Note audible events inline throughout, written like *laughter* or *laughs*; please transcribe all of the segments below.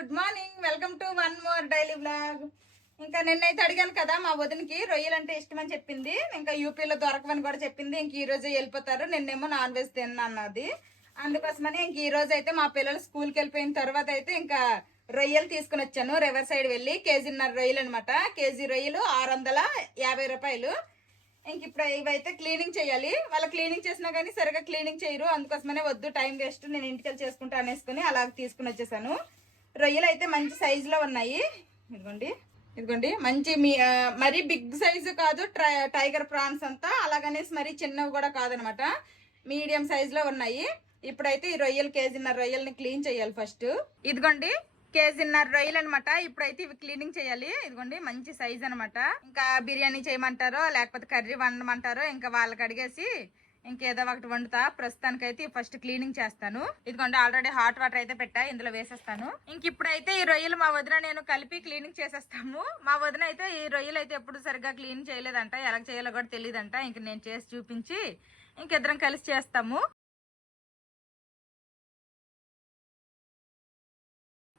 Good morning. Welcome to one more daily blog ఇంకా నిన్నైతే అడిగాను కదా మా వదినకి రొయ్యలు అంటే ఇష్టం అని చెప్పింది. ఇంకా యూపీలో దొరకవని కూడా చెప్పింది. ఇంక ఈ రోజే వెళ్ళిపోతారు. నిన్నేమో నాన్ వెజ్ తిన్నా అన్నది. అందుకోసమని ఇంక ఈ రోజు అయితే మా పిల్లలు స్కూల్కి వెళ్ళిపోయిన తర్వాత అయితే ఇంకా రొయ్యలు తీసుకుని వచ్చాను. రివర్ సైడ్ వెళ్ళి కేజీన్నర రొయ్యలు అనమాట కేజీ రొయ్యలు ఆరు వందల యాభై రూపాయలు. ఇంక ఇప్పుడు ఇవైతే క్లీనింగ్ చేయాలి. వాళ్ళ క్లీనింగ్ చేసినా కానీ సరిగా క్లీనింగ్ చేయరు. అందుకోసమనే వద్దు టైం వేస్ట్. నేను ఇంటికి వెళ్ళి చేసుకుంటా అనేసుకుని అలా తీసుకుని వచ్చేసాను. రొయ్యలు అయితే మంచి సైజులో ఉన్నాయి. ఇదిగోండి ఇదిగోండి. మంచి మీ మరీ బిగ్ సైజు కాదు టైగర్ ప్రాన్స్ అంతా అలాగనేసి మరీ చిన్నవి కూడా కాదనమాట. మీడియం సైజులో ఉన్నాయి. ఇప్పుడైతే ఈ రొయ్యలు కేజీన్నర రొయ్యల్ని క్లీన్ చేయాలి ఫస్ట్ ఇదిగోండి కేజీన్నర రొయ్యలు అనమాట ఇప్పుడైతే ఇవి క్లీనింగ్ చేయాలి. ఇదిగోండి మంచి సైజ్ అనమాట ఇంకా బిర్యానీ చేయమంటారో లేకపోతే కర్రీ వండమంటారో ఇంకా వాళ్ళకి అడిగేసి ఇంకేదో ఒకటి వండుతా. ప్రస్తుతానికైతే ఫస్ట్ క్లీనింగ్ చేస్తాను. ఇదిగోండి ఆల్రెడీ హాట్ వాటర్ అయితే పెట్టా ఇందులో వేసేస్తాను. ఇంక ఇప్పుడైతే ఈ రొయ్యలు మా వదిన నేను కలిపి క్లీనింగ్ చేసేస్తాము. మా వదిన అయితే ఈ రొయ్యలు అయితే ఎప్పుడు సరిగ్గా క్లీన్ చేయలేదంట ఎలా చేయాలో కూడా తెలియదంట ఇంక నేను చేసి చూపించి ఇంకిద్దరం కలిసి చేస్తాము.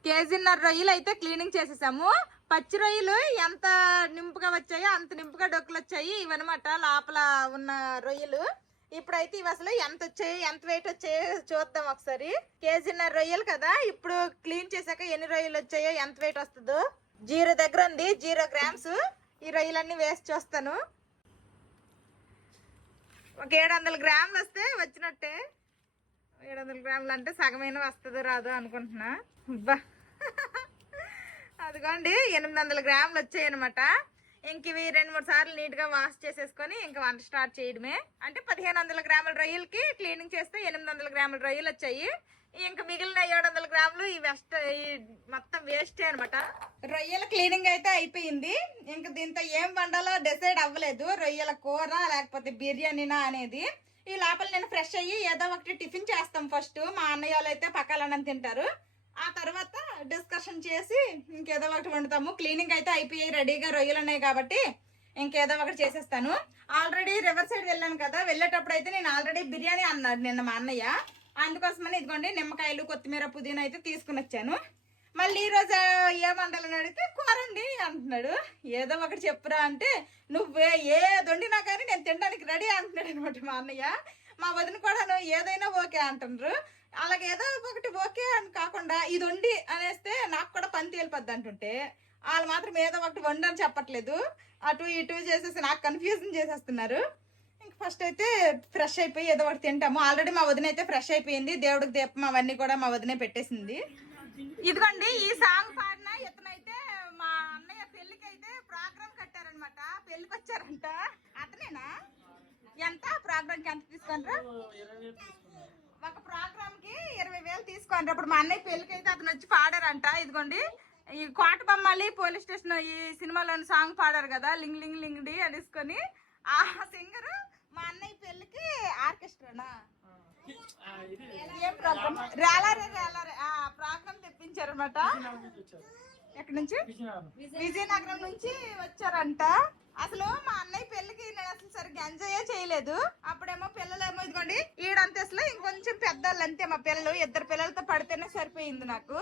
కేజీన్నర రొయ్యలు అయితే క్లీనింగ్ చేసేసాము. పచ్చి రొయ్యలు ఎంత నింపుగా వచ్చాయో అంత నింపుగా డొక్కులు వచ్చాయి. ఇవన్నమాట లోపల ఉన్న రొయ్యలు. ఇప్పుడైతే ఇవి అసలు ఎంత వచ్చాయి ఎంత వెయిట్ వచ్చాయో చూద్దాం ఒకసారి. కేజీన్నర రొయ్యలు కదా ఇప్పుడు క్లీన్ చేశాక ఎన్ని రొయ్యలు వచ్చాయో ఎంత వెయిట్ వస్తుందో. జీరో దగ్గర ఉంది జీరో గ్రామ్స్ ఈ రొయ్యలన్నీ వేసి చూస్తాను. ఒక ఏడు వందల గ్రాములు వస్తే వచ్చినట్టే. ఏడు వందల గ్రాములు అంటే సగమైన వస్తుందో రాదో అనుకుంటున్నా. అబ్బా. అదిగోండి ఎనిమిది వందల గ్రాములు వచ్చాయి అనమాట ఇంక ఇవి రెండు మూడు సార్లు నీట్గా వాష్ చేసేసుకొని ఇంకా వంట స్టార్ట్ చేయడమే. అంటే పదిహేను వందల గ్రాముల రొయ్యలకి క్లీనింగ్ చేస్తే ఎనిమిది వందల గ్రాముల రొయ్యలు వచ్చాయి. ఇంకా మిగిలిన ఏడు వందల గ్రాములు ఈ వెస్ట్ ఈ మొత్తం వేస్టే అనమాట రొయ్యల క్లీనింగ్ అయితే అయిపోయింది. ఇంకా దీంతో ఏం వండాలో డిసైడ్ అవ్వలేదు. రొయ్యల కూర లేకపోతే బిర్యానీనా అనేది. ఈ లోపల నేను ఫ్రెష్ అయ్యి ఏదో ఒకటి టిఫిన్ చేస్తాం ఫస్ట్. మా అన్నయ్య వాళ్ళు అయితే పక్కలన్నం తింటారు. ఆ తర్వాత డిస్కషన్ చేసి ఇంకేదో ఒకటి వండుతాము. క్లీనింగ్ అయితే అయిపోయాయి రెడీగా రొయ్యలు ఉన్నాయి కాబట్టి ఇంకేదో ఒకటి చేసేస్తాను. ఆల్రెడీ రివర్ సైడ్ వెళ్ళాను కదా వెళ్ళేటప్పుడు అయితే నేను ఆల్రెడీ బిర్యానీ అన్నాడు నిన్న మా అన్నయ్య. అందుకోసమని ఇదిగోండి నిమ్మకాయలు కొత్తిమీర పుదీనా అయితే తీసుకుని వచ్చాను. మళ్ళీ ఈరోజు ఏమండాలని అడిగితే కూరండి అంటున్నాడు. ఏదో ఒకటి చెప్పురా అంటే నువ్వే ఏది వండినా కానీ నేను తినడానికి రెడీ అంటున్నాడు అనమాట మా అన్నయ్య. మా వదిన కూడా నువ్వు ఏదైనా ఓకే అంటున్నారు అలాగే ఏదో ఒకటి ఓకే అని కాకుండా ఇది వండి అనేస్తే నాకు కూడా పని తేలిపోద్ది అంటుంటే వాళ్ళు మాత్రం ఏదో ఒకటి వండి అని చెప్పట్లేదు. అటు ఇటు చేసేసి నాకు కన్ఫ్యూజన్ చేసేస్తున్నారు. ఇంక ఫస్ట్ అయితే ఫ్రెష్ అయిపోయి ఏదో ఒకటి తింటాము. ఆల్రెడీ మా వదిన అయితే ఫ్రెష్ అయిపోయింది. దేవుడికి దీపం అవన్నీ కూడా మా వదినే పెట్టేసింది. ఇదిగోండి ఈ సాంగ్ పాడిన ఇతనైతే మా అన్నయ్య పెళ్ళికి అయితే ప్రోగ్రామ్ కట్టారనమాట పెళ్ళికి వచ్చారంట అతనేనా ఎంత ప్రోగ్రామ్కి ఎంత తీసుకుంటారు ఒక ప్రోగ్రామ్కి ఇరవై వేలు తీసుకోండి. అప్పుడు మా అన్నయ్య పెళ్ళికి అయితే అతను వచ్చి పాడారంట. ఇదిగోండి ఈ కోట బొమ్మాలి పోలీస్ స్టేషన్ ఈ సినిమాలోని సాంగ్ పాడారు కదా లింగ్ లింగ్ లింగ్ డి అనేసుకొని ఆ సింగర్ మా అన్నయ్య పెళ్ళికి ఆర్కెస్ట్రానా? ఏం ప్రోగ్రామ్ రేలారే రేలారే. ఆ ప్రోగ్రామ్ తెప్పించారనమాట ఎక్కడి నుంచి? విజయనగరం నుంచి వచ్చారంట. అసలు మా అన్నయ్య పెళ్ళికి నేను అసలు ఎంజాయ్ చేయలేదు. అప్పుడేమో పిల్లలేమో ఇదిగోండి ఈడంతేసులో ఇంకొంచెం పెద్దవాళ్ళు అంతే మా పిల్లలు ఇద్దరు పిల్లలతో పడితేనే సరిపోయింది నాకు.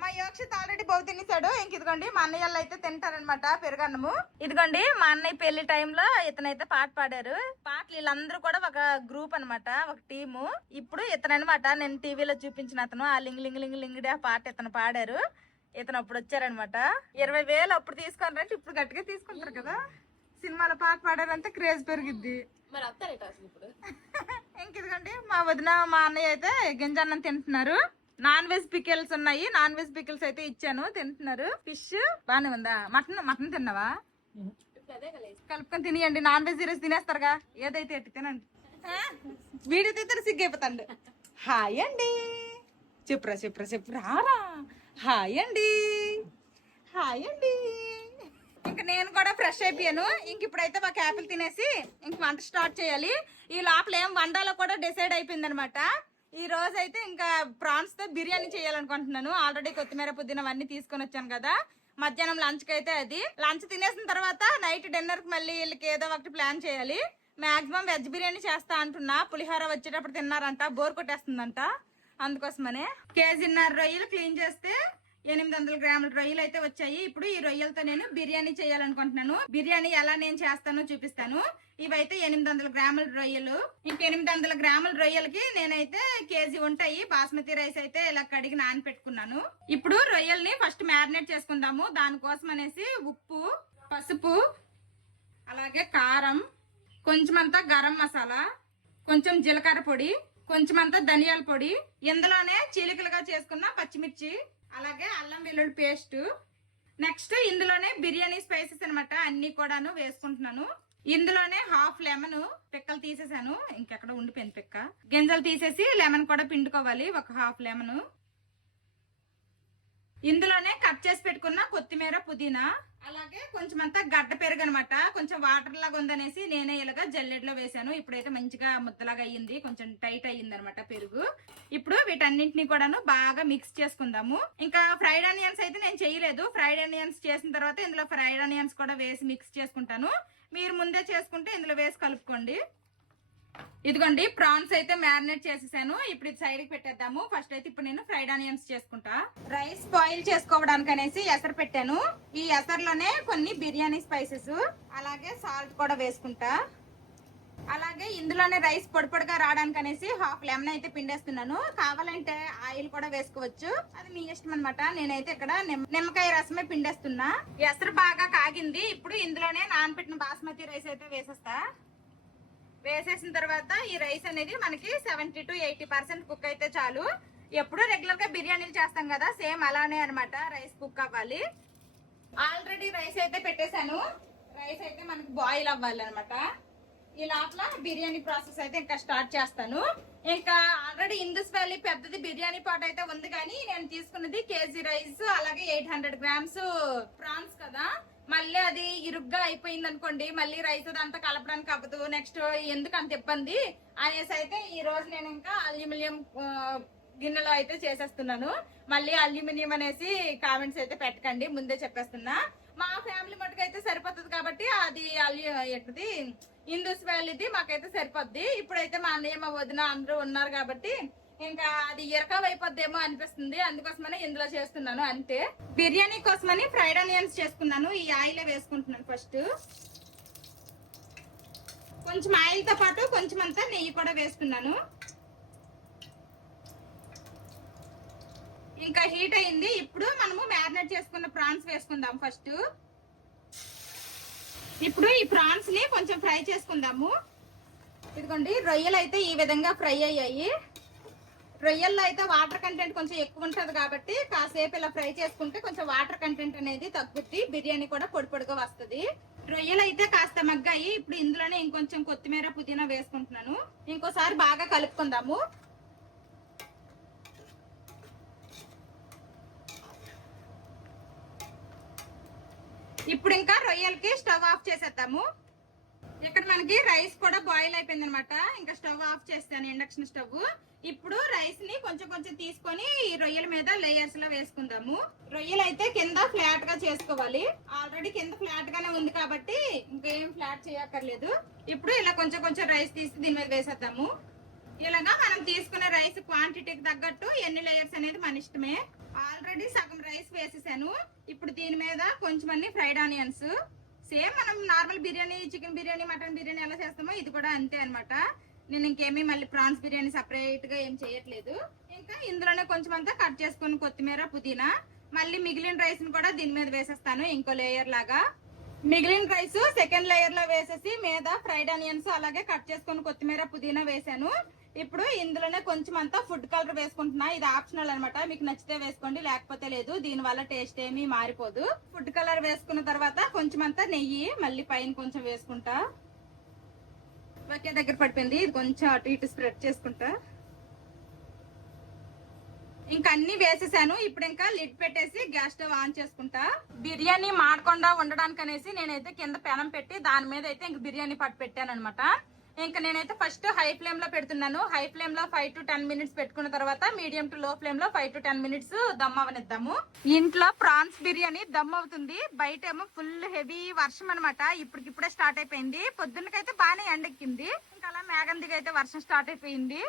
మా యోక్షిత్ ఆల్రెడీ బహు తినేసాడు. ఇంక ఇదిగోండి మా అన్నయ్య వాళ్ళు అయితే తింటారనమాట పెరుగన్నము. ఇదిగోండి మా అన్నయ్య పెళ్ళి టైంలో ఇతనైతే పాట పాడారు. పాటలు వీళ్ళందరూ కూడా ఒక గ్రూప్ అన్నమాట ఒక టీము. ఇప్పుడు ఇతను అనమాట నేను టీవీలో చూపించిన అతను ఆ లింగ్ లింగ్ లింగ్ లింగ్ ఆ పాట ఇతను పాడారు. ఇతను అప్పుడు వచ్చారనమాట. ఇరవై వేలు అప్పుడు తీసుకున్నారంటే ఇప్పుడు గట్టిగా తీసుకుంటారు కదా. సినిమాలో పాట పాడారంటే క్రేజ్ పెరిగిద్ది. *laughs* ఇదిగోండి మా వదిన మా అన్నయ్య అయితే గింజన్నం తింటున్నారు. నాన్ వెజ్ పికిల్స్ ఉన్నాయి. నాన్ వెజ్ పికిల్స్ అయితే ఇచ్చాను తింటున్నారు. ఫిష్ బానే ఉందా? మటన్ మటన్ తిన్నావా? కలుపుకొని తినియండి. నాన్ వెజ్ ఈరోజు తినేస్తారుగా. ఏదైతే ఎట్టి తినండి. వీడియో తీస్తారు సిగ్గైపోతాండు హాయ్ అండి. చెప్పురా చెప్పురా చెప్పు రారా హాయ్ అండి. హాయ్ అండి. ఇంక నేను కూడా ఫ్రెష్ అయిపోయాను. ఇంక ఇప్పుడైతే ఒక యాపిల్ తినేసి ఇంక వంట స్టార్ట్ చేయాలి. ఈ లోపల ఏం వండాలో కూడా డిసైడ్ అయిపోయింది అనమాట ఈ రోజు అయితే ఇంకా ప్రాన్స్తో బిర్యానీ చేయాలనుకుంటున్నాను. ఆల్రెడీ కొత్తిమీర పుదీనా అవన్నీ తీసుకొని వచ్చాను కదా. మధ్యాహ్నం లంచ్కి అయితే అది. లంచ్ తినేసిన తర్వాత నైట్ డిన్నర్కి మళ్ళీ వీళ్ళకి ఏదో ఒకటి ప్లాన్ చేయాలి. మాక్సిమం వెజ్ బిర్యానీ చేస్తా అంటున్నా. పులిహోర వచ్చేటప్పుడు తిన్నారంట. బోర్ కొట్టేస్తుందంట. అందుకోసమనే కేజీన్నర రొయ్యలు క్లీన్ చేస్తే ఎనిమిది వందల గ్రాముల రొయ్యలు అయితే వచ్చాయి. ఇప్పుడు ఈ రొయ్యలతో నేను బిర్యానీ చేయాలనుకుంటున్నాను. బిర్యానీ ఎలా నేను చేస్తానో చూపిస్తాను. ఇవైతే ఎనిమిది వందల గ్రాముల రొయ్యలు. ఇంక ఎనిమిది వందల గ్రాముల రొయ్యలకి నేనైతే కేజీ ఉంటాయి. బాస్మతి రైస్ అయితే ఇలా కడిగి నానపెట్టుకున్నాను. ఇప్పుడు రొయ్యల్ని ఫస్ట్ మ్యారినేట్ చేసుకుందాము. దానికోసం అనేసి ఉప్పు పసుపు అలాగే కారం కొంచెమంతా గరం మసాలా కొంచెం జీలకర్ర పొడి కొంచెం అంతా ధనియాల పొడి ఇందులోనే చీలికలుగా చేసుకున్న పచ్చిమిర్చి అలాగే అల్లం వెల్లుల్లి పేస్ట్. నెక్స్ట్ ఇందులోనే బిర్యానీ స్పైసెస్ అనమాట అన్ని కూడాను వేసుకుంటున్నాను. ఇందులోనే హాఫ్ లెమన్ పిక్కలు తీసేసాను. ఇంకెక్కడ ఉండిపోయింది పిక్క. గింజలు తీసేసి లెమన్ కూడా పిండుకోవాలి ఒక హాఫ్ లెమన్ ఇందులోనే కట్ చేసి పెట్టుకున్న కొత్తిమీర పుదీనా అలాగే కొంచెం అంతా గడ్డ పెరుగు అనమాట కొంచెం వాటర్ లాగా ఉందనేసి నేనే ఇలాగా జల్లెడలో వేసాను ఇప్పుడైతే మంచిగా ముద్దలాగా అయ్యింది. కొంచెం టైట్ అయ్యింది అనమాట పెరుగు. ఇప్పుడు వీటన్నింటినీ కూడాను బాగా మిక్స్ చేసుకుందాము. ఇంకా ఫ్రైడ్ ఆనియన్స్ అయితే నేను చేయలేదు. ఫ్రైడ్ ఆనియన్స్ చేసిన తర్వాత ఇందులో ఫ్రైడ్ ఆనియన్స్ కూడా వేసి మిక్స్ చేసుకుంటాను. మీరు ముందే చేసుకుంటే ఇందులో వేసి కలుపుకోండి. ఇదిగోండి ప్రాన్స్ అయితే మ్యారినేట్ చేసేసాను. ఇప్పుడు ఇది సైడ్కి పెట్టేద్దాము. ఫస్ట్ అయితే ఇప్పుడు నేను ఫ్రైడ్ ఆనియన్స్ చేసుకుంటా. రైస్ బాయిల్ చేసుకోవడానికి అనేసి ఎసరు పెట్టాను. ఈ ఎసరులోనే కొన్ని బిర్యానీ స్పైసెస్ అలాగే సాల్ట్ కూడా వేసుకుంటా. అలాగే ఇందులోనే రైస్ పొడి పొడిగా రావడానికి అనేసి హాఫ్ లెమన్ అయితే పిండేస్తున్నాను. కావాలంటే ఆయిల్ కూడా వేసుకోవచ్చు. అది మీ ఇష్టం అనమాట నేనైతే ఇక్కడ నిమ్మకాయ రసమే పిండేస్తున్నా. ఎసరు బాగా కాగింది. ఇప్పుడు ఇందులోనే నానబెట్టిన బాస్మతి రైస్ అయితే వేసేస్తా. వేసేసిన తర్వాత ఈ రైస్ అనేది మనకి seventy to eighty percent cook అయితే చాలు. ఎప్పుడు రెగ్యులర్గా బిర్యానీలు చేస్తాం కదా సేమ్ అలానే అనమాట రైస్ కుక్ అవ్వాలి. ఆల్రెడీ రైస్ అయితే పెట్టేశాను. రైస్ అయితే మనకి బాయిల్ అవ్వాలి అనమాట ఈ లోపల బిర్యానీ ప్రాసెస్ అయితే ఇంకా స్టార్ట్ చేస్తాను. ఇంకా ఆల్రెడీ ఇందుస్ వ్యాలీ పెద్దది బిర్యానీ పాట్ అయితే ఉంది కానీ నేను తీసుకున్నది కేజీ రైస్ అలాగే ఎయిట్ హండ్రెడ్ గ్రామ్స్ ప్రాన్స్ కదా. మళ్ళీ అది ఇరుగ్గా అయిపోయింది అనుకోండి మళ్ళీ రైస్ అదంతా కలపడానికి అవ్వదు. నెక్స్ట్ ఎందుకు అంత ఇబ్బంది? అనేసి అయితే ఈ రోజు నేను ఇంకా అల్యూమినియం గిన్నెలో అయితే చేసేస్తున్నాను. మళ్ళీ అల్యూమినియం అనేసి కామెంట్స్ అయితే పెట్టకండి ముందే చెప్పేస్తున్నా. మా ఫ్యామిలీ మటుకు అయితే సరిపోతుంది కాబట్టి అది అల్యూ ఏంటిది? ఇందుస్ వ్యాలీది మాకైతే సరిపోద్ది. ఇప్పుడైతే మా అన్నయ్య మా వదిన అందరూ ఉన్నారు కాబట్టి ఇంకా అది ఇరకవ అయిపోద్దేమో అనిపిస్తుంది. అందుకోసమని ఇందులో చేస్తున్నాను అంతే. బిర్యానీ కోసమని ఫ్రైడ్ ఆనియన్స్ చేసుకున్నాను. ఈ ఆయిల్ వేసుకుంటున్నాను ఫస్ట్. కొంచెం ఆయిల్తో పాటు కొంచెం అంతా నెయ్యి కూడా వేస్తున్నాను ఇంకా హీట్ అయింది. ఇప్పుడు మనము మ్యారినేట్ చేసుకున్న ప్రాన్స్ వేసుకుందాం ఫస్ట్. ఇప్పుడు ఈ ప్రాన్స్ని కొంచెం ఫ్రై చేసుకుందాము. ఇదిగోండి రొయ్యలు అయితే ఈ విధంగా ఫ్రై అయ్యాయి. రొయ్యల్లో అయితే వాటర్ కంటెంట్ కొంచెం ఎక్కువ ఉంటుంది కాబట్టి కాసేపు ఇలా ఫ్రై చేసుకుంటే కొంచెం వాటర్ కంటెంట్ అనేది తగ్గుద్ది. బిర్యానీ కూడా పొడి పొడిగా వస్తుంది. రొయ్యలు అయితే కాస్త మగ్గాయి. ఇప్పుడు ఇందులోనే ఇంకొంచెం కొత్తిమీర పుదీనా వేసుకుంటున్నాను. ఇంకోసారి బాగా కలుపుకుందాము. ఇప్పుడు ఇంకా రొయ్యలకి స్టవ్ ఆఫ్ చేసేద్దాము. ఇక్కడ మనకి రైస్ కూడా బాయిల్ అయిపోయింది అనమాట ఇంకా స్టవ్ ఆఫ్ చేస్తాను ఇండక్షన్ స్టవ్ ఇప్పుడు రైస్ని కొంచెం కొంచెం తీసుకొని ఈ రొయ్యల మీద లేయర్స్లో వేసుకుందాము. రొయ్యలు అయితే కింద ఫ్లాట్గా చేసుకోవాలి. ఆల్రెడీ కింద ఫ్లాట్ గానే ఉంది కాబట్టి ఇంకేం ఫ్లాట్ చేయక్కర్లేదు. ఇప్పుడు ఇలా కొంచెం కొంచెం రైస్ తీసి దీని మీద వేసేద్దాము. ఇలాగా మనం తీసుకునే రైస్ క్వాంటిటీకి తగ్గట్టు ఎన్ని లేయర్స్ అనేది మన ఇష్టమే. ఆల్రెడీ సగం రైస్ వేసేసాను. ఇప్పుడు దీని మీద కొంచెం అన్ని ఫ్రైడ్ ఆనియన్స్ సేమ్ మనం normal biryani chicken biryani mutton biryani ఎలా చేస్తామో ఇది కూడా అంతే అనమాట నేను ఇంకేమీ మళ్ళీ ప్రాన్స్ బిర్యానీ సపరేట్గా ఏం చేయట్లేదు. ఇంకా ఇందులోనే కొంచెం అంతా కట్ చేసుకుని కొత్తిమీర పుదీనా మళ్ళీ మిగిలిన రైస్ని కూడా దీని మీద వేసేస్తాను ఇంకో లేయర్ లాగా. మిగిలిన రైస్ సెకండ్ లేయర్లో వేసేసి మీద ఫ్రైడ్ ఆనియన్స్ అలాగే కట్ చేసుకుని కొత్తిమీర పుదీనా వేసాను. ఇప్పుడు ఇందులోనే కొంచెం అంతా ఫుడ్ కలర్ వేసుకుంటున్నా. ఇది ఆప్షనల్ అనమాట మీకు నచ్చితే వేసుకోండి లేకపోతే లేదు. దీని వల్ల టేస్ట్ ఏమీ మారిపోదు. ఫుడ్ కలర్ వేసుకున్న తర్వాత కొంచెం అంతా నెయ్యి మళ్ళీ పైన కొంచెం వేసుకుంటా. ఒకే దగ్గర పడిపోయింది. ఇది కొంచెం అటు ఇటు స్ప్రెడ్ చేసుకుంటా. ఇంకా అన్ని వేసేసాను. ఇప్పుడు ఇంకా లిడ్ పెట్టేసి గ్యాస్ స్టవ్ ఆన్ చేసుకుంటా. బిర్యానీ మాడకుండా ఉండడానికి అనేసి నేనైతే కింద పెనం పెట్టి దాని మీద అయితే ఇంక బిర్యానీ పట్టు పెట్టాను అనమాట ఇంకా నేనైతే ఫస్ట్ హై ఫ్లేమ్లో పెడుతున్నాను. హై ఫ్లేమ్లో ఫైవ్ టు టెన్ మినిట్స్ పెట్టుకున్న తర్వాత మీడియం టు లో ఫ్లేమ్లో five to ten minutes dum అవనిద్దాము. ఇంట్లో ప్రాన్స్ బిర్యానీ దమ్ అవుతుంది. బయట ఏమో ఫుల్ హెవీ వర్షం అనమాట ఇప్పటికిప్పుడే స్టార్ట్ అయిపోయింది. పొద్దున్నకైతే బాగానే ఎండెక్కింది. ఇంకా అలా మేఘం దిగైతే వర్షం స్టార్ట్ అయిపోయింది.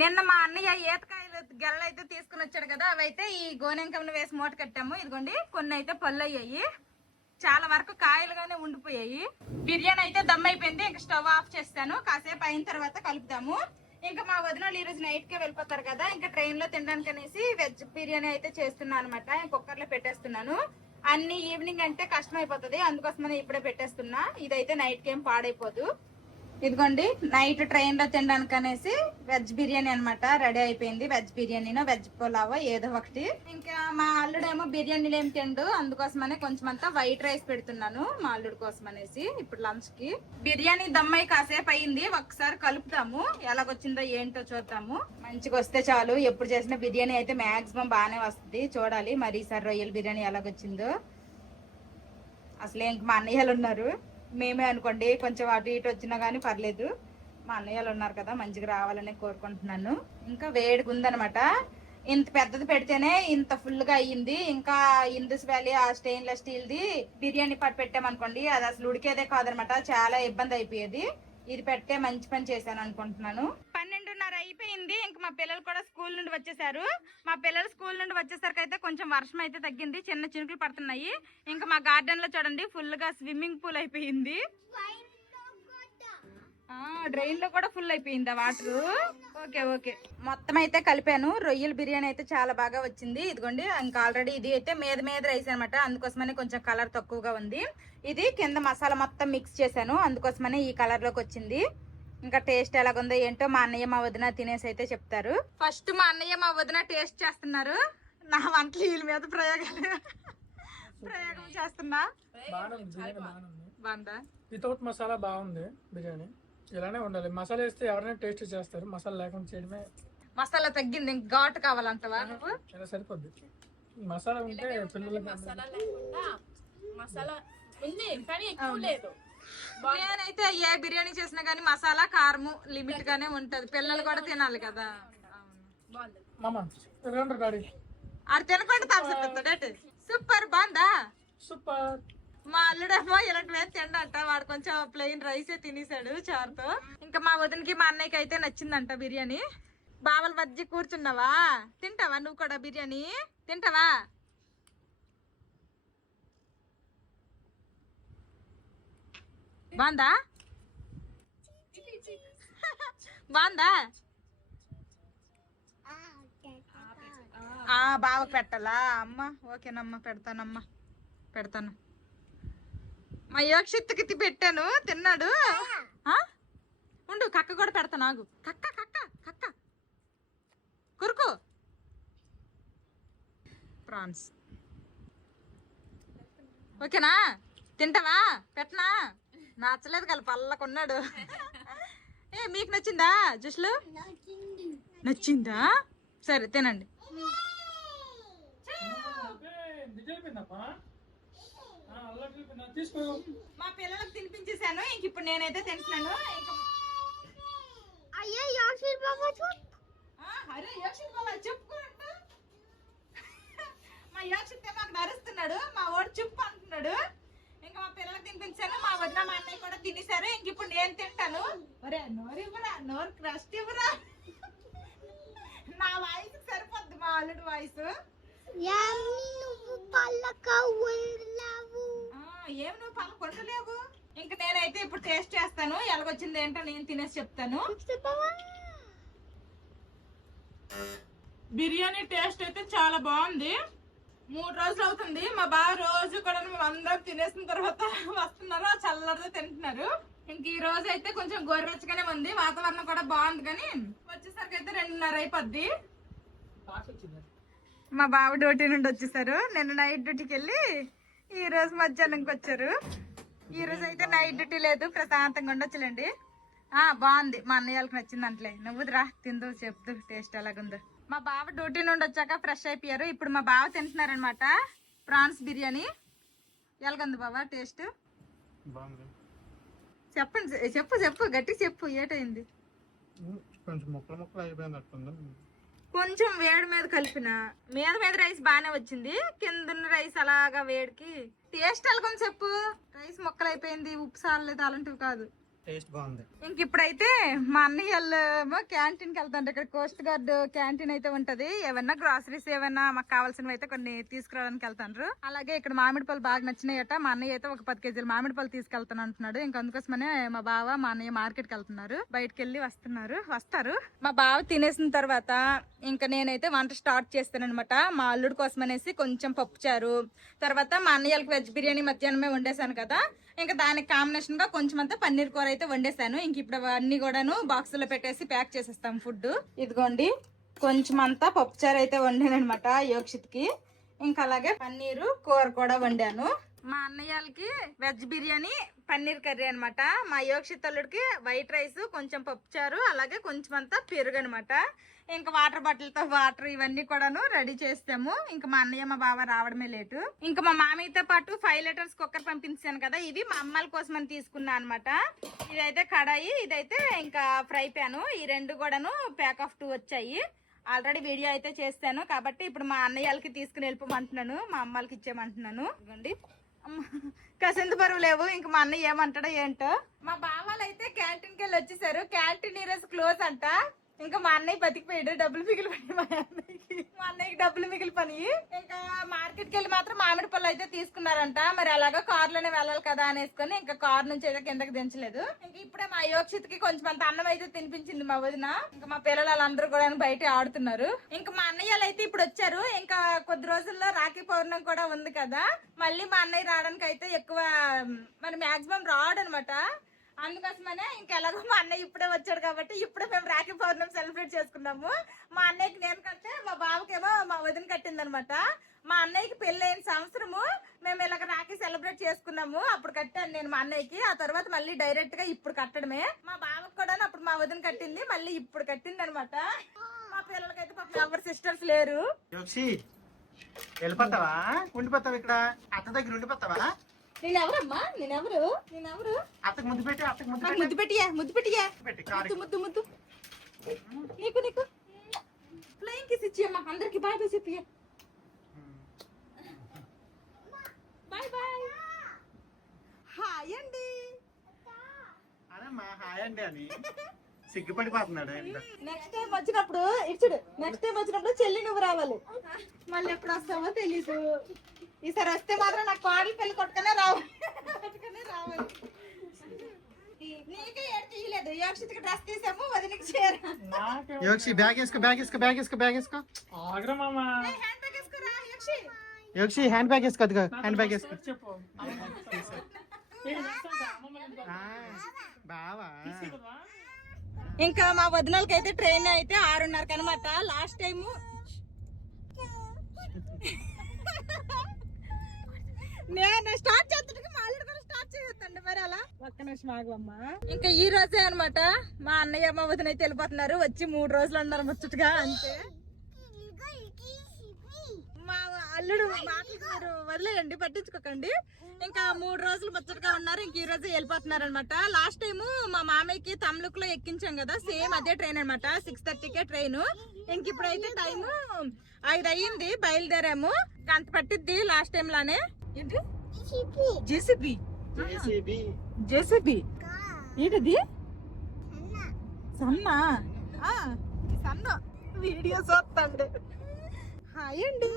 నిన్న మా అన్నయ్య ఈతకాయలు గెలలు అయితే తీసుకుని వచ్చాడు కదా అవైతే ఈ గోనెంకంలో వేసి మూట కట్టాము. ఇదిగోండి కొన్ని అయితే పళ్ళు అయ్యాయి. చాలా వరకు కాయలుగానే ఉండిపోయాయి. బిర్యానీ అయితే దమ్ అయిపోయింది. ఇంకా స్టవ్ ఆఫ్ చేస్తాను. కాసేపు అయిన తర్వాత కలుపుతాము ఇంకా మా వదిన ఈ రోజు నైట్ కే వెళ్ళిపోతారు కదా ఇంకా ట్రైన్లో తినడానికి అనేసి వెజ్ బిర్యానీ అయితే చేస్తున్నాను అనమాట కుక్కర్లో పెట్టేస్తున్నాను. అన్ని ఈవినింగ్ అంటే కష్టం అయిపోతుంది. అందుకోసమని ఇప్పుడే పెట్టేస్తున్నా. ఇదైతే నైట్ కేం పాడైపోదు. ఇదిగోండి నైట్ ట్రైన్లో తినడానికి అనేసి వెజ్ బిర్యానీ అన్నమాట. రెడీ అయిపోయింది. వెజ్ బిర్యానీనో వెజ్ పులావో ఏదో ఒకటి. ఇంకా మా అల్లుడేమో బిర్యానీలు ఏం తిండు. అందుకోసమనే కొంచెం అంతా వైట్ రైస్ పెడుతున్నాను మా అల్లుడు కోసం అనేసి ఇప్పుడు లంచ్కి బిర్యానీ దమ్మై కాసేపు అయింది. ఒకసారి కలుపుతాము. ఎలాగొచ్చిందో ఏంటో చూద్దాము. మంచిగా వస్తే చాలు. ఎప్పుడు చేసిన బిర్యానీ అయితే మాక్సిమం బాగానే వస్తుంది. చూడాలి మరి ఈసారి రొయ్యల బిర్యానీ ఎలాగొచ్చిందో. అసలే ఇంక మా అన్నయ్యలు ఉన్నారు మేమే అనుకోండి కొంచెం అటు ఇటు వచ్చినా కానీ పర్లేదు. మా అన్నయ్యలు ఉన్నారు కదా మంచిగా రావాలని కోరుకుంటున్నాను. ఇంకా వేడిగా ఉందనమాట ఇంత పెద్దది పెడితేనే ఇంత ఫుల్గా అయ్యింది. ఇంకా ఇందుస్ వ్యాలీ ఆ స్టెయిన్లెస్ స్టీల్ది బిర్యానీ పట్టు పెట్టామనుకోండి అది అసలు ఉడికేదే కాదనమాట చాలా ఇబ్బంది అయిపోయేది. ఇది పెట్టే మంచి పని చేశాను అనుకుంటున్నాను. పన్నెండు అయిపోయింది. ఇంకా మా పిల్లలు కూడా స్కూల్ నుండి వచ్చేసారు. మా పిల్లలు స్కూల్ నుండి వచ్చేసరికి అయితే కొంచెం వర్షం అయితే తగ్గింది. చిన్న చినుకులు పడుతున్నాయి. ఇంకా మా గార్డెన్లో చూడండి ఫుల్గా స్విమ్మింగ్ పూల్ అయిపోయింది. డ్రైన్లో కూడా ఫుల్ అయిపోయింది వాటర్? Okay okay. మొత్తం అయితే కలిపాను. రొయ్యల బిర్యానీ అయితే చాలా బాగా వచ్చింది. ఇదిగోండి ఇంకా ఆల్రెడీ ఇది అయితే మీద మీద రైస్ అనమాట అందుకోసమనే కొంచెం కలర్ తక్కువగా ఉంది. ఇది కింద మసాలా మొత్తం మిక్స్ చేశాను. అందుకోసమనే ఈ కలర్లోకి వచ్చింది. ఇంకా టేస్ట్ ఎలాగుందో ఏంటో మా అన్నయ్య మా వదిన తినేసి అయితే చెప్తారు. ఫస్ట్ మా అన్నయ్య మా వదిన టేస్ట్ చేస్తున్నారు. నా వంటలు వీళ్ళ మీద ప్రయోగాలు *laughs* ప్రయోగం చేస్తున్నా. వితౌట్ మసాలా బాగుంది బిర్యానీ. ఇలానే ఉండాలి. మసాలా వేస్తే ఎవరైనా టేస్ట్ చేస్తారు. మసాలా లేకుండా చేయడమే. మసాలా తగ్గింది ఇంక ఘాటు కావాలంటవా నువ్వు ఇలా సరిపోద్ది. మసాలా ఉంటే పిల్లలకి మసాలా లేకుండా మసాలా ఉంది కానీ ఎక్కువ లేదు. నేనైతే ఏ బిర్యానీ చేసినా గానీ మసాలా కారము లిమిట్ గానే ఉంటది. పిల్లలు కూడా తినాలి కదా. అది తినకుండా సూపర్ బాగుందా? సూపర్. మా అల్లుడేమో ఇలాంటివి తిండంట. వాడు కొంచెం ప్లెయిన్ రైసే తినేసాడు చారుతో. ఇంకా మా వదినకి మా అన్నయ్యకి అయితే నచ్చిందంట బిర్యానీ. బావల మధ్య కూర్చున్నావా? తింటావా నువ్వు కూడా బిర్యానీ? తింటావా? బాగుందా? బాగుందా? ఆ బావకు పెట్టాలా? అమ్మ ఓకేనమ్మా పెడతానమ్మా పెడతాను. మా యోక్షిత్తుకి పెట్టాను తిన్నాడు. ఉండు కక్క కూడా పెడతాను ఆగు. కక్క కక్క కక్క. కురుకు. ప్రాన్స్. ఓకేనా? తింటావా? పెట్టనా? నచ్చలేదు కదా పల్లకున్నాడు. ఏ మీకు నచ్చిందా జ్యూస్లు నచ్చిందా? సరే తినండి. మా పిల్లలకు తినిపించేశాను ఇంక ఇప్పుడు నేనైతే తింటున్నాను ఇంకా అయ్యో యాసిర్ బాబా చూడు ఆ, అరే యోక్షిత్ బాబా చెప్పుకోండి మా యోక్షిత్ మాకు నరుస్తున్నాడు మా వాడు చెప్పు అంటున్నాడు ఇంకా మా పిల్లలకు తినిపించాను మా వదిన మా అన్నయ్య కూడా తినేశారు ఇంక ఇప్పుడు నేను తింటాను ఒరే నోరు ఇవ్వరా నోరు క్రస్ట్ ఇవ్వరా నా వాయిస్ సరిపోద్ది మా అల్లుడు వాయిస్ యామి నువ్వు పల్లక ఉన్నావు ఏం నువ్వు పనులు కొట్టలేవు ఇంకా నేనైతే ఇప్పుడు టేస్ట్ చేస్తాను ఎలాగొచ్చింది తినేసి చెప్తాను. బిర్యానీ టేస్ట్ అయితే చాలా బాగుంది. మూడు రోజులు అవుతుంది. మా బావ రోజు కూడా అందరం తినేసిన తర్వాత వస్తున్నారు. చల్లరితో తింటున్నారు. ఇంక ఈ రోజు అయితే కొంచెం గోరువెచ్చగానే ఉంది. వాతావరణం కూడా బాగుంది కానీ వచ్చేసరికి అయితే రెండున్నర అయిపోద్ది. మా బావ డ్యూటీ నుండి వచ్చేసారు. నిన్న నైట్ డ్యూటీకి వెళ్ళి ఈ రోజు మధ్యాహ్నంకి వచ్చారు. ఈ రోజు అయితే నైట్ డ్యూటీ లేదు. ప్రశాంతంగా ఉండొచ్చులేండి. బాగుంది. మా అన్నయ్య వాళ్ళకి నచ్చింది అంటలే నువ్వు రా తిందు చెప్తూ టేస్ట్ ఎలాగుందో. మా బావ డ్యూటీ నుండి వచ్చాక ఫ్రెష్ అయిపోయారు. ఇప్పుడు మా బావ తింటున్నారనమాట ప్రాన్స్ బిర్యానీ. ఎలాగుంది బాబా టేస్ట్? చెప్పండి చెప్పు చెప్పు. గట్టి చెప్పు. ఏటైంది కొంచెం వేడి మీద కలిపిన. మీద మీద రైస్ బాగానే వచ్చింది. కింద రైస్ అలాగా వేడికి. టేస్ట్ ఎలాగొని చెప్పు? రైస్ మొక్కలు అయిపోయింది ఉప్పు సారలేదు అలాంటివి కాదు. టేస్ట్ బాగుంది. ఇంక ఇప్పుడైతే మా అన్నయ్య వాళ్ళేమో క్యాంటీన్కి వెళ్తాంట ఇక్కడ కోస్ట్ గార్డ్ క్యాంటీన్ అయితే ఉంటది. ఏమన్నా గ్రాసరీస్ ఏమన్నా మాకు కావాల్సినవి అయితే కొన్ని తీసుకురావడానికి వెళ్తాండ్రు. అలాగే ఇక్కడ మామిడి పళ్ళు బాగా నచ్చినాయట. మా అన్నయ్య అయితే ఒక పది కేజీలు మామిడి పళ్ళు తీసుకెళ్తాను అంటున్నాడు. ఇంకా అందుకోసమనే మా బావ మా అన్నయ్య మార్కెట్కి వెళ్తున్నారు. బయటకు వెళ్ళి వస్తున్నారు. వస్తారు. మా బావ తినేసిన తర్వాత ఇంకా నేనైతే వంట స్టార్ట్ చేస్తాను అనమాట మా అల్లుడు కోసం అనేసి కొంచెం పప్పుచారు. తర్వాత మా అన్నయ్యలకు వెజ్ బిర్యానీ మధ్యాహ్నమే వండేసాను కదా. ఇంకా దానికి కాంబినేషన్గా కొంచెం అంతా పన్నీర్ కూర అయితే వండేసాను ఇంక ఇప్పుడు అన్నీ కూడాను బాక్స్లో పెట్టేసి ప్యాక్ చేసేస్తాం ఫుడ్ ఇదిగోండి కొంచెం అంతా పప్పుచారు అయితే వండాను అనమాట యోక్షిత్కి. ఇంకా అలాగే పన్నీరు కూర కూడా వండాను. మా అన్నయ్యలకి వెజ్ బిర్యానీ పన్నీర్ కర్రీ అనమాట మా యోక్షిత్ అల్లుడికి వైట్ రైస్ కొంచెం పప్పుచారు అలాగే కొంచెం అంతా పెరుగు అనమాట ఇంకా వాటర్ బాటిల్తో వాటర్ ఇవన్నీ కూడాను రెడీ చేస్తాము. ఇంకా మా అన్నయ్య మా బావ రావడమే లేటు. ఇంకా మా మామయ్యతో పాటు ఫైవ్ లీటర్స్ కుక్కర్ పంపించాను కదా ఇవి మా అమ్మాల కోసం అని తీసుకున్నా అనమాట ఇదైతే కడాయి ఇదైతే ఇంకా ఫ్రై ప్యాను. ఈ రెండు కూడాను ప్యాక్ ఆఫ్ టూ వచ్చాయి. ఆల్రెడీ వీడియో అయితే చేస్తాను. కాబట్టి ఇప్పుడు మా అన్నయ్యలకి తీసుకుని వెళ్ళిపోమంటున్నాను. మా అమ్మాలకి ఇచ్చేయమంటున్నాను. ఇవ్వండి కసింత బరువు లేవు. ఇంక మా అన్నయ్య ఏమంటాడో ఏంటో. మా బావాలు అయితే క్యాంటీన్కి వెళ్ళి వచ్చేసారు. క్యాంటీన్ ఈరోజు క్లోజ్ అంట. ఇంకా మా అన్నయ్య బతికిపోయాడు. డబ్బులు మిగిలిపోయి మా అన్నయ్యకి. మా అన్నయ్యకి డబ్బులు మిగిలిపోయి ఇంకా మార్కెట్కి వెళ్ళి మాత్రం మామిడి పళ్ళు అయితే తీసుకున్నారంట. మరి అలాగా కార్లోనే వెళ్ళాలి కదా అనేసుకొని ఇంకా కార్ నుంచి అయితే కిందకి దించలేదు. ఇంకా ఇప్పుడే మా యోక్షిత్కి కొంచెం అంత అన్నం అయితే తినిపించింది మా వదిన. ఇంకా మా పిల్లలు వాళ్ళందరూ కూడా బయట ఆడుతున్నారు. ఇంకా మా అన్నయ్యలు అయితే ఇప్పుడు వచ్చారు. ఇంకా కొద్ది రోజుల్లో రాఖీ పౌర్ణం కూడా ఉంది కదా. మళ్ళీ మా అన్నయ్య రావడానికి అయితే ఎక్కువ మరి మాక్సిమం రాడు అనమాట అందుకోసమనే ఇంకెలాగో మా అన్నయ్య ఇప్పుడే వచ్చాడు కాబట్టి ఇప్పుడే మేము రాఖీ పౌర్ణమి సెలబ్రేట్ చేసుకున్నాము. మా అన్నయ్యకి నేను కట్టే మా బావకేమో మా వదిన కట్టిందనమాట. మా అన్నయ్యకి పెళ్ళైన సంవత్సరము మేము ఇలాగ రాఖీ సెలబ్రేట్ చేసుకున్నాము. అప్పుడు కట్టాను నేను మా అన్నయ్యకి. ఆ తర్వాత మళ్ళీ డైరెక్ట్గా ఇప్పుడు కట్టడమే. మా బావకి కూడా అప్పుడు మా వదిన కట్టింది. మళ్ళీ ఇప్పుడు కట్టింది అనమాట మా పిల్లలకైతే పాప ఎవరు సిస్టర్స్ లేరు. వెళ్ళిపోతావా? ఉండిపోతావా ఇక్కడ? అత్త దగ్గర ఉండిపోతావా? నేనెవరమ్మా? నేనెవరు? నేనెవరు? అత్తకు ముద్దు పెట్టి అత్తకు ముద్దు నాకు ముద్దు పెట్టియా ముద్దు పెట్టియా. పెట్టి ముద్దు ముద్దు ముద్దు. నీకు నీకు. ఫ్లయింగ్ కిస్ ఇచ్చేయమ్మా అందరికి బాయ్ బాయ్ చెప్పి బాయ్ బాయ్. హాయ్ అండి. అదమ్మా హాయ్ అండి అని. సిగ్గుపడిపోతున్నాడు. నెక్స్ట్ టైం వచ్చినప్పుడు ఇచ్చుడు నెక్స్ట్ టైం వచ్చినప్పుడు చెల్లి నువ్వు రావాలి. మళ్ళీ ఎప్పుడు వస్తావో తెలీదు. ఈసారి వస్తే మాత్రం నాకు కోడలు పెళ్ళి కొట్టుకునే రావాలి కొట్టుకునే రావాలి. నీకే ఏడు తీయలేదు. యోక్షిత్కి డ్రెస్ తీసాము వదిలికి చీర. నాకేం యోక్షి బ్యాగ్ వేసుకో బ్యాగ్ వేసుకో బ్యాగ్ వేసుకో బ్యాగ్ వేసుకో. ఆగ్రా మామ. హ్యాండ్ బ్యాగ్ వేసుకోరా యోక్షి. యోక్షి హ్యాండ్ బ్యాగ్ వేసుకో అదిగో హ్యాండ్ బ్యాగ్ చెప్పు. బావా? ఇంకా మా వదినలకి అయితే ట్రైన్ అయితే ఆరున్నరకు అనమాట లాస్ట్ టైము. *laughs* నేను స్టార్ట్ చేస్తుంటే మా అల్లుడు కూడా స్టార్ట్ చేస్తాండి మరి అలా. ఒక్క నిమిషం ఆగమ్మా ఇంకా ఈ రోజే అనమాట మా అన్నయ్య మా వదిన అయితే వెళ్ళిపోతున్నారు. వచ్చి మూడు రోజులు ఉన్నారు ముచ్చటగా అంతే. మా అల్లుడు మాటలు మీరు వదిలేయండి పట్టించుకోకండి. ఇంకా మూడు రోజులు ముచ్చటగా ఉన్నారు ఇంక ఈ రోజు వెళ్ళిపోతున్నారు అనమాట లాస్ట్ టైం మా మామయ్యకి తమ్లుక్లో ఎక్కించాం కదా సేమ్ అదే ట్రైన్ అనమాట సిక్స్ థర్టీకే ట్రైన్ ఇంక ఇప్పుడైతే టైం ఐదు అయ్యింది బయలుదేరాము. అంత పట్టిద్ది లాస్ట్ టైం లానే. ఏంటి? జేసీబీ జేసీబీ జేసీబీ ఏంటది? సన్న. ఆ, సన్న. వీడియో చూస్తాండి హాయ్ అండి.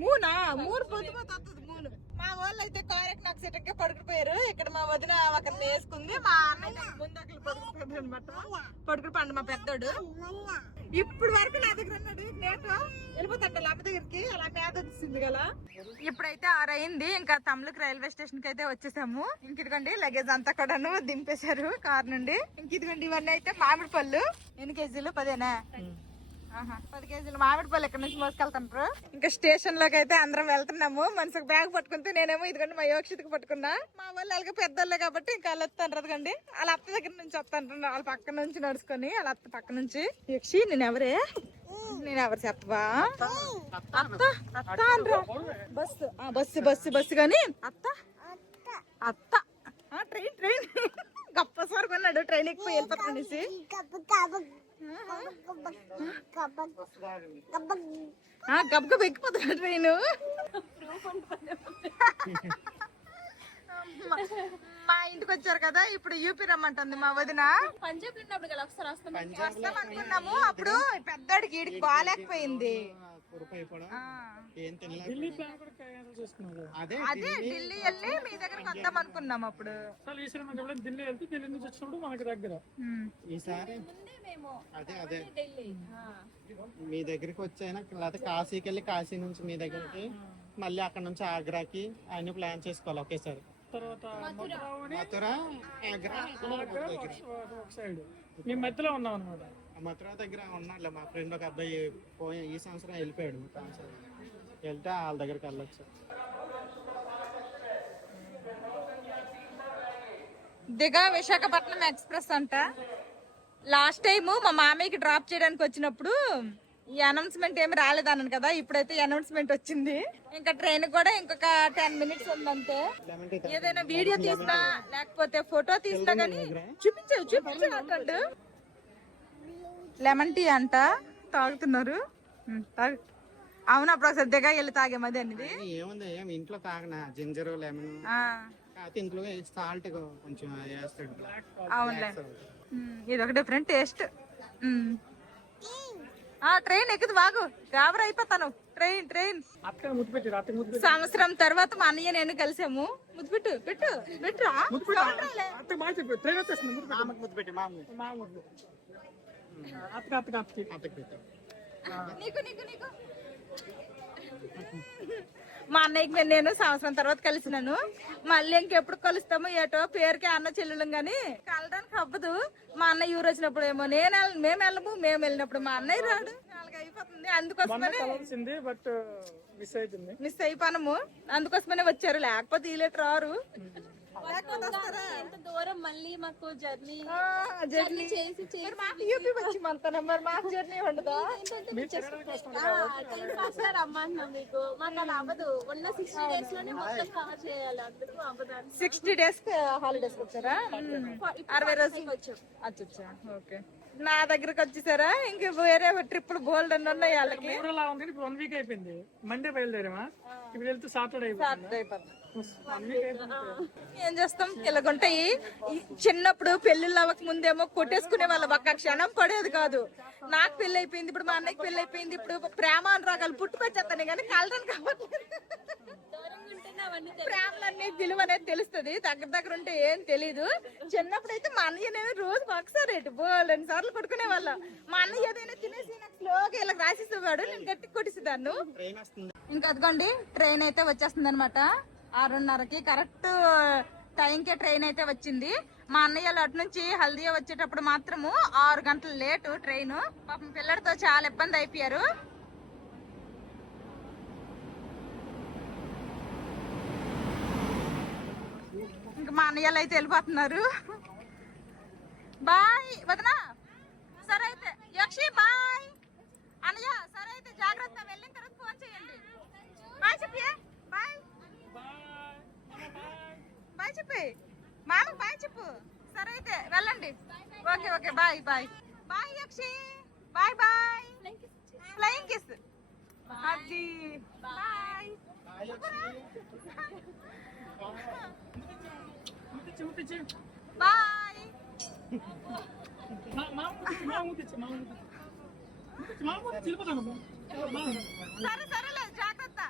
మూనా మూడు పొద్దు వస్తుంది మూను మా వాళ్ళు అయితే కారెక్ట్ నాకు సిటక్కి పడుకుపోయారు. ఇక్కడ మా వదిన ఒక వేసుకుంది మా అన్నయ్య ముందు అక్కడ పడుకుపోయాడు అనమాట పడుకుని పండు మా పెద్దోడు. ఇప్పుడు వరకు నా దగ్గర ఉన్నాడు. నేను వెళ్ళిపోతాడు లాభ దగ్గరికి. అలా మేత వచ్చింది కదా. ఇప్పుడైతే ఆరు అయింది. ఇంకా తమ్లుక్ రైల్వే స్టేషన్కి అయితే వచ్చేసాము. ఇంక ఇదిగోండి లగేజ్ అంతా కూడాను దింపేశారు కార్ నుండి. ఇంక ఇదిగోండి ఇవన్నీ అయితే మామిడి పళ్ళు. ఎన్ని కేజీలు? పదేనా? పది కేజీలు మామిడి పళ్ళు ఎక్కడి నుంచి మోసుకెళ్తాను ఇంకా స్టేషన్లోకి అయితే అందరం వెళ్తున్నాము. మనసుకు బ్యాగ్ పట్టుకుంటే నేనేమో ఇదిగోండి మా యోక్షితకి పట్టుకున్నా. మా వాళ్ళు అలాగే పెద్దోళ్ళే కాబట్టి ఇంకా వాళ్ళు వస్తాను వాళ్ళ అత్త దగ్గర నుంచి వస్తాను వాళ్ళ పక్క నుంచి నడుచుకొని వాళ్ళ అత్త పక్క నుంచి. యక్షి నేను ఎవరే నేను ఎవరు చెప్పవా? అత్త అత్త అనరా బస్సు. ఆ, బస్సు బస్సు బస్సు కానీ అత్త? అత్త. ఆ, ట్రైన్ ట్రైన్. గొప్ప సార్ కొన్నాడు. ట్రైన్ ఎక్కువ వెళ్ళిపోతాడు అనేసి గబగబ ఎక్కిపోతాడు ట్రైన్ మా ఇంటికి వచ్చారు కదా ఇప్పుడు యూపీ రమ్మంటుంది మా వదిన. పంజాబ్ ఉన్నప్పుడు కదా ఒకసారి వస్తాం వస్తాం అనుకున్నాము అప్పుడు పెద్దోడికి బాగాలేకపోయింది. కురుపు అయిపోవడం ఆ. ఏం తినలేదు ఢిల్లీ ప్లాన్ కూడా క్యాన్సిల్ చేసుకున్నారు అదే అదే ఢిల్లీ వెళ్ళి మీ దగ్గరకు వద్దాం అనుకున్నాం అప్పుడు. అసలు ఈసారి మనకి ఎప్పుడైనా ఢిల్లీ వెళ్తే ఢిల్లీ నుంచి వచ్చినప్పుడు మనకి దగ్గర. ఈసారి అదే అదే. మీ దగ్గరికి వచ్చాయినా? లేకపోతే కాశీకి వెళ్ళి కాశీ నుంచి మీ దగ్గరికి మళ్ళీ అక్కడ నుంచి ఆగ్రాకి అన్ని ప్లాన్ చేసుకోవాలి ఒకేసారి. తర్వాత మథురాని మథుర ఆగ్రా మేము మధ్యలో ఉన్నాం అనమాట మథుర దగ్గర ఉన్నాడులే మా ఫ్రెండ్ ఒక అబ్బాయి పోయి ఈ సంవత్సరం వెళ్ళిపోయాడు సంవత్సరం వెళ్తే వాళ్ళ దగ్గరికి వెళ్ళచ్చు. దిగా విశాఖపట్నం ఎక్స్ప్రెస్ అంట. లాస్ట్ టైము మా మామయ్యకి డ్రాప్ చేయడానికి వచ్చినప్పుడు ఈ అనౌన్స్మెంట్ ఏమి రాలేదన్నాను కదా ఇప్పుడైతే అనౌన్స్మెంట్ వచ్చింది. ఇంకా ట్రైన్ కూడా ఇంకొక టెన్ మినిట్స్ ఉందంటే ఏదైనా వీడియో తీసినా లేకపోతే ఫోటో తీసినా కానీ చూపించు చూపించు అంటాడు లెమన్ టీ అంట తాగుతున్నారు. తాగు. అవును అప్పుడు ఒకసారి దిగా వెళ్ళి తాగేమది అనేది తాగినా ఏముంది ఏమి ఇంట్లో తాగనా? Ginger lemon. ఆ, కాకపోతే ఇంట్లో సాల్ట్ కొంచెం వేస్తాడు. అవునులే. ఇది ఒక డిఫరెంట్ టేస్ట్ ఆ ట్రైన్ ఎక్కుదు బాగు గాబర్ అయిపోతాను. ట్రైన్ ట్రైన్ సంవత్సరం తర్వాత మా అన్నయ్య నేను కలిసాము. ముద్దు పెట్టు పెట్టు. నీకు నీకు నీకు. మా అన్నయ్యకి నేను- నేను సంవత్సరం తర్వాత కలిసినాను. మళ్ళీ ఇంకెప్పుడు కలుస్తామో ఏటో పేరుకి అన్న చెల్లెలం గాని కలడానికి అవ్వదు. మా అన్నయ్య ఊరు వచ్చినప్పుడు ఏమో నేను మేము వెళ్ళము మేము వెళ్ళినప్పుడు మా అన్నయ్య రాడు. నాలుగు అయిపోతుంది. అందుకోసమనే బట్ మిస్ అయిపోనము. అందుకోసమనే వచ్చారు. లేకపోతే ఈ లేటర్ రారు ఎంత దూరం మళ్ళీ మాకు జర్నీ? ఆ, జర్నీ చేసి మాకు యూపీ వచ్చి మనతో మరి మాకు జర్నీ ఉండదా? టైం పాస్గా రమ్మంటున్నాం మీకు? మాకు అలా అవ్వదు. ఉన్న సిక్స్టీ డేస్లోనే మొత్తం కవర్ చేయాలి అందుకు అవ్వదాన్ని సిక్స్టీ డేస్ హాలిడేస్ వచ్చారా? అరవై రోజులు. వచ్చాం. అచ్చా ఓకే. నా దగ్గరకు వచ్చేసారా? ఇంక వేరే ట్రిప్పులు బోల్డ్ అన్ని ఉన్నాయి వాళ్ళకి. ఊరలా ఉంది ఇప్పుడు వన్ వీక్ అయిపోయింది. మండే బయలుదేరామా? ఇప్పుడు వెళ్తే సాటర్డే అయిపోతుంది. వీక్ అయిపోయింది ఏం చేస్తాం? ఇలాగుంటాయి చిన్నప్పుడు పెళ్ళిళ్ళు అవ్వక ముందేమో కొట్టేసుకునే వాళ్ళం. ఒక్క క్షణం పడేది కాదు. నాకు పెళ్ళి అయిపోయింది ఇప్పుడు మా అన్నయ్యకి పెళ్ళి అయిపోయింది ఇప్పుడు ప్రేమ అనురాగాలు పుట్టు పెట్టేస్తాను కానీ కలరని కావట్లేదు. ప్రేమలన్నీ విలువ అనేది తెలుస్తుంది. దగ్గర దగ్గర ఉంటే ఏం తెలీదు. చిన్నప్పుడు అయితే మా అన్నయ్య నేను రోజు ఒకసారి రేటు రెండు సార్లు కొట్టుకునే వాళ్ళం. మా అన్నయ్య ఏదైనా తినేసి నాకు స్లోగా ఇలా రాసేసేవాడు. నేను గట్టి కొట్టిసేదాన్ని. ఇంకా అదిగోండి ట్రైన్ అయితే వచ్చేస్తుంది అనమాట ఆరున్నరకి. కరెక్ట్ టైంకే ట్రైన్ అయితే వచ్చింది. మా అన్నయ్యలు అటు నుంచి హల్దియా వచ్చేటప్పుడు మాత్రము ఆరు గంటలు లేటు ట్రైన్ పాపం పిల్లలతో చాలా ఇబ్బంది అయిపోయారు. ఇంకా మా అన్నయ్యలు అయితే వెళ్ళిపోతున్నారు. బాయ్ వదనా. సరే అయితే. యక్షి బాయ్ అన్నయ్య సరే అయితే జాగ్రత్త వెళ్ళి తర్వాత ఫోన్ చేయండి బాయ్ చెప్పి బాయ్ బాయ్ చెప్పి మామ బాయ్ చెప్పు సరే అయితే వెళ్ళండి okay okay bye bye bye Yakshi bye bye flying kiss అది బాయ్ బాయ్ సరే సరేలే జాగ్రత్త.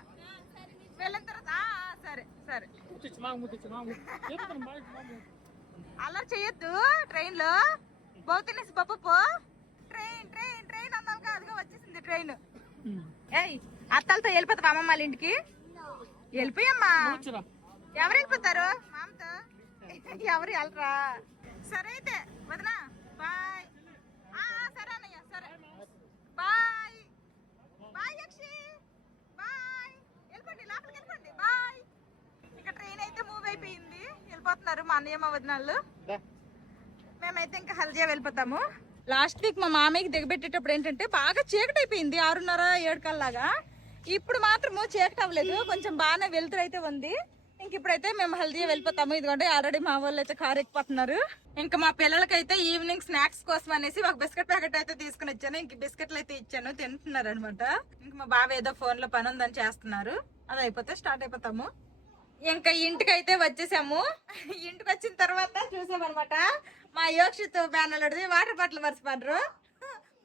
వెళ్ళిన తర్వాత సరే సరే. అలా చేయొద్దు ట్రైన్లో. బౌతినేసి పప్పు ట్రైన్ ట్రైన్ ట్రైన్. అన్నావు కాదుగా వచ్చేసింది ట్రైన్. ఏయ్ అత్తలతో వెళ్ళిపోతావా అమ్మమ్మ వాళ్ళ ఇంటికి? వెళ్ళిపోయమ్మా. ఎవరు వెళ్ళిపోతారు? మామతో. ఎవరు వెళ్ళరా? సరే అయితే వదినా. బాయ్. సరే అన్నయ్య సరే. బాయ్. బాయ్ యక్షి. బాయ్. వెళ్ళిపోండి లోపలికి వెళ్ళిపోండి. బాయ్. ఇక ట్రైన్ అయితే మూవ్ అయిపోయింది. వెళ్ళిపోతున్నారు మా అన్నయ్య మా వదినాళ్ళు. అయితే ఇంకా హల్దియా వెళ్ళిపోతాము. లాస్ట్ వీక్ మా మామయ్యకి దిగబెట్టేటప్పుడు ఏంటంటే బాగా చీకటి అయిపోయింది ఆరున్నర ఏడు కల్లాగా. ఇప్పుడు మాత్రము చీకటి అవ్వలేదు కొంచెం బాగానే వెలుతురు అయితే ఉంది. ఇంక ఇప్పుడైతే మేము హల్దీయా వెళ్ళిపోతాము. ఇదిగోండి ఆల్రెడీ మా వాళ్ళు అయితే కారు ఎక్కిపోతున్నారు. ఇంకా మా పిల్లలకైతే ఈవినింగ్ స్నాక్స్ కోసం అనేసి ఒక బిస్కెట్ ప్యాకెట్ అయితే తీసుకుని వచ్చాను. ఇంక బిస్కెట్లు అయితే ఇచ్చాను తింటున్నారు అనమాట ఇంక మా బావ ఏదో ఫోన్లో పని ఉందని చేస్తున్నారు. అది అయిపోతే స్టార్ట్ అయిపోతాము. ఇంకా ఇంటికి అయితే వచ్చేసాము. ఇంటికి వచ్చిన తర్వాత చూసామన్నమాట. మా యోక్షిత్ బ్యానర్లది వాటర్ బాటిల్ మర్చిపోయారు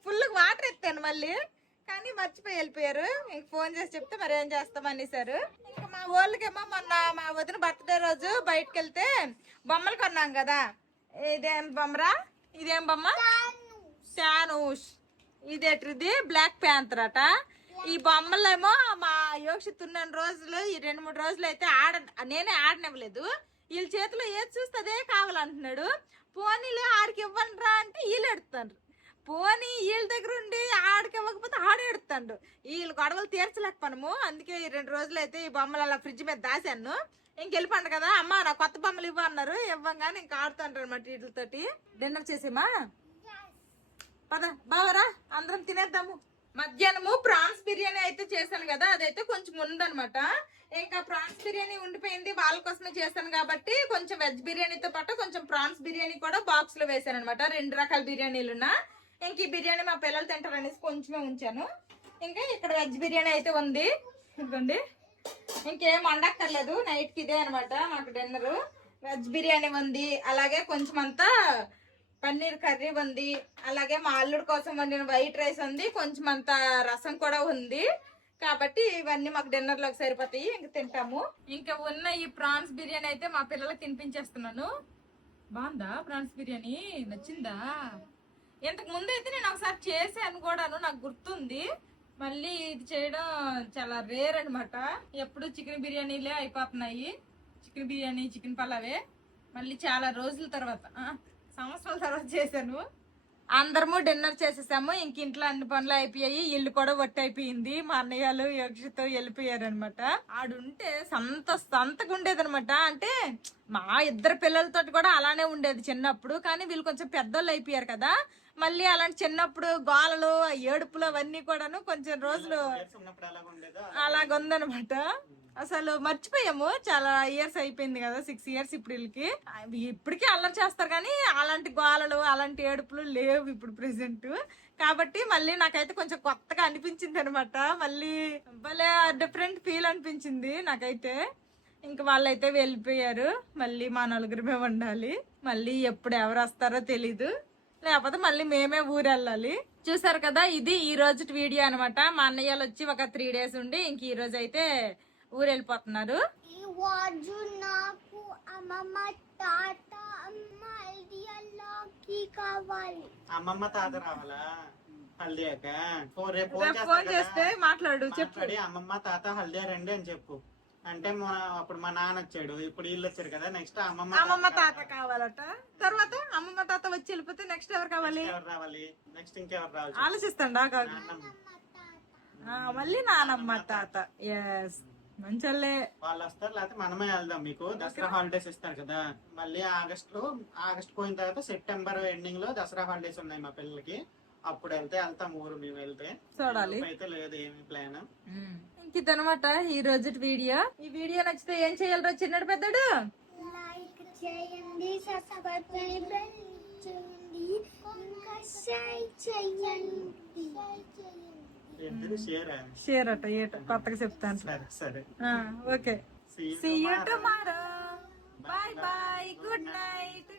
ఫుల్ వాటర్ ఎత్తాను మళ్ళీ. కానీ మర్చిపోయి వెళ్ళిపోయారు. ఇంక ఫోన్ చేసి చెప్తే మరి ఏం చేస్తాం అనేసారు. ఇంకా మా వాళ్ళకేమో మొన్న మా వదిన బర్త్డే రోజు బయటకు వెళ్తే బొమ్మలు కొన్నాం కదా. ఇదేం బొమ్మరా? ఇదేం బొమ్మ? శానూష్. ఇదేటిది బ్లాక్ ప్యాంతర్ అట. ఈ బొమ్మలేమో మా యోక్షిత్ ఉన్న రోజులు ఈ రెండు మూడు రోజులు అయితే ఆడ నేనే ఆడనివ్వలేదు. వీళ్ళ చేతిలో ఏది చూస్తే అదే కావాలంటున్నాడు. పోనీలే ఆడికి ఇవ్వనరా అంటే వీళ్ళు ఎడుతాండ్రు. పోనీ వీళ్ళ దగ్గర ఉండి ఆడికి ఇవ్వకపోతే ఆడే వీళ్ళు గొడవలు తీర్చలేకపోనము. అందుకే ఈ రెండు రోజులు అయితే ఈ బొమ్మలు అలా ఫ్రిడ్జ్ మీద దాశాను. ఇంకెళ్ళిపోండి కదా అమ్మ నా కొత్త బొమ్మలు ఇవ్వ అన్నారు. ఇవ్వంగానే ఇంకా ఆడుతుంటారు అనమాట వీటితోటి డిన్నర్ చేసేమా? పద బావరా అందరం తినేద్దాము. మధ్యాహ్నము ప్రాన్స్ బిర్యానీ అయితే చేశాను కదా అదైతే కొంచెం ఉందనమాట ఇంకా ప్రాన్స్ బిర్యానీ ఉండిపోయింది. వాళ్ళ కోసమే చేశాను కాబట్టి కొంచెం వెజ్ బిర్యానీతో పాటు కొంచెం ప్రాన్స్ బిర్యానీ కూడా బాక్స్లో వేసాను అనమాట రెండు రకాల బిర్యానీలున్నా. ఇంక ఈ బిర్యానీ మా పిల్లలు తింటారనేసి కొంచెమే ఉంచాను. ఇంకా ఇక్కడ వెజ్ బిర్యానీ అయితే ఉంది. ఇదిగోండి. ఇంకేం వండక్కర్లేదు. నైట్కి ఇదే అనమాట మాకు డిన్నర్ వెజ్ బిర్యానీ ఉంది. అలాగే కొంచెం అంతా పన్నీర్ కర్రీ ఉంది. అలాగే మా అల్లుడు కోసం వండిన వైట్ రైస్ ఉంది. కొంచెం అంత రసం కూడా ఉంది. కాబట్టి ఇవన్నీ మాకు డిన్నర్లోకి సరిపోతాయి ఇంక తింటాము. ఇంకా ఉన్న ఈ ప్రాన్స్ బిర్యానీ అయితే మా పిల్లలకి తినిపించేస్తున్నాను. బాగుందా ప్రాన్స్ బిర్యానీ? నచ్చిందా? ఇంతకు ముందు అయితే నేను ఒకసారి చేశాను కూడాను నాకు గుర్తుంది. మళ్ళీ ఇది చేయడం చాలా రేర్ అనమాట ఎప్పుడు చికెన్ బిర్యానీలే అయిపోతున్నాయి. చికెన్ బిర్యానీ చికెన్ పలావే. మళ్ళీ చాలా రోజుల తర్వాత సంవత్సరాల తర్వాత చేశాను. అందరము డిన్నర్ చేసేసాము. ఇంక ఇంట్లో అన్ని పనులు అయిపోయాయి. ఇల్లు కూడా ఒట్టి అయిపోయింది. మా అన్నయ్యలు యక్షతో వెళ్ళిపోయారు అనమాట ఆడుంటే సంత సంతగా ఉండేది అనమాట అంటే మా ఇద్దరు పిల్లలతోటి కూడా అలానే ఉండేది చిన్నప్పుడు. కానీ వీళ్ళు కొంచెం పెద్దోళ్ళు అయిపోయారు కదా. మళ్ళీ అలాంటి చిన్నప్పుడు గోలలు ఏడుపులు అవన్నీ కూడాను కొంచెం రోజులు అలాగుందనమాట అసలు మర్చిపోయాము. చాలా ఇయర్స్ అయిపోయింది కదా సిక్స్ ఇయర్స్ ఇప్పుడు వీళ్ళకి. ఇప్పటికీ అల్లరి చేస్తారు కానీ అలాంటి గోలలు అలాంటి ఏడుపులు లేవు ఇప్పుడు ప్రెసెంట్ కాబట్టి మళ్ళీ నాకైతే కొంచెం కొత్తగా అనిపించింది అనమాట మళ్ళీ భలే డిఫరెంట్ ఫీల్ అనిపించింది నాకైతే. ఇంక వాళ్ళైతే వెళ్ళిపోయారు. మళ్ళీ మా నలుగురిమే ఉండాలి. మళ్ళీ ఎప్పుడు ఎవరు వస్తారో తెలీదు. లేకపోతే మళ్ళీ మేమే ఊరు వెళ్ళాలి చూసారు కదా ఇది ఈ రోజు వీడియో అనమాట మా అన్నయ్యలు వచ్చి ఒక త్రీ డేస్ ఉండి ఇంక ఈ రోజు అయితే ఊరు వెళ్ళిపోతున్నారు ఈ నాకు అమ్మమ్మ తాత అమ్మ ఐడియాలోకి కావాలి. అమ్మమ్మ తాత రావాలా? హల్దీయాక ఫోన్ రేపు ఫోన్ రేపు ఫోన్ చేస్తారు చేస్తే కదా. మాట్లాడు చెప్పు. మాట్లాడి అమ్మమ్మ తాత హల్దియా రండి అని చెప్పు. అంటే మా అప్పుడు మా నాన్న వచ్చాడు ఇప్పుడు వీళ్ళు వచ్చారు కదా నెక్స్ట్ అమ్మమ్మ అమ్మమ్మ తాత కావాలట. తర్వాత అమ్మమ్మ తాత వచ్చి వెళ్ళిపోతే నెక్స్ట్ ఎవరు కావాలి? ఎవరు రావాలి? నెక్స్ట్ ఇంకెవరు రావాలి ఆలోచిస్తాండా నాన్నమ్మ. ఆ, మళ్ళీ నానమ్మ తాత. ఎస్ మంచల్లే వాళ్ళు వస్తారు లేకపోతే మనమే వెళ్దాం. మీకు దసరా హాలిడేస్ ఇస్తారు కదా. మళ్ళీ ఆగస్ట్లో ఆగస్ట్ పోయిన తర్వాత సెప్టెంబర్ ఎండింగ్లో దసరా హాలిడేస్ ఉన్నాయి మా పిల్లలకి. అప్పుడు వెళ్తే వెళ్తాం ఊరు మేము వెళ్తే. చూడాలి. అయితే లేదు ఏమి ప్లాన్. ఇంక ఇదనమాట ఈ రోజు వీడియో. ఈ వీడియో నచ్చితే ఏం చేయాలరా చిన్నడు పెద్దడు? లైక్ చేయండి సబ్స్క్రైబ్ చేయండి ఇంకా షేర్ చేయండి. షేర్ అట ఏట కొత్తగా చెప్తాను సరే సరే okay you tomorrow. tomorrow. Bye bye. Good night.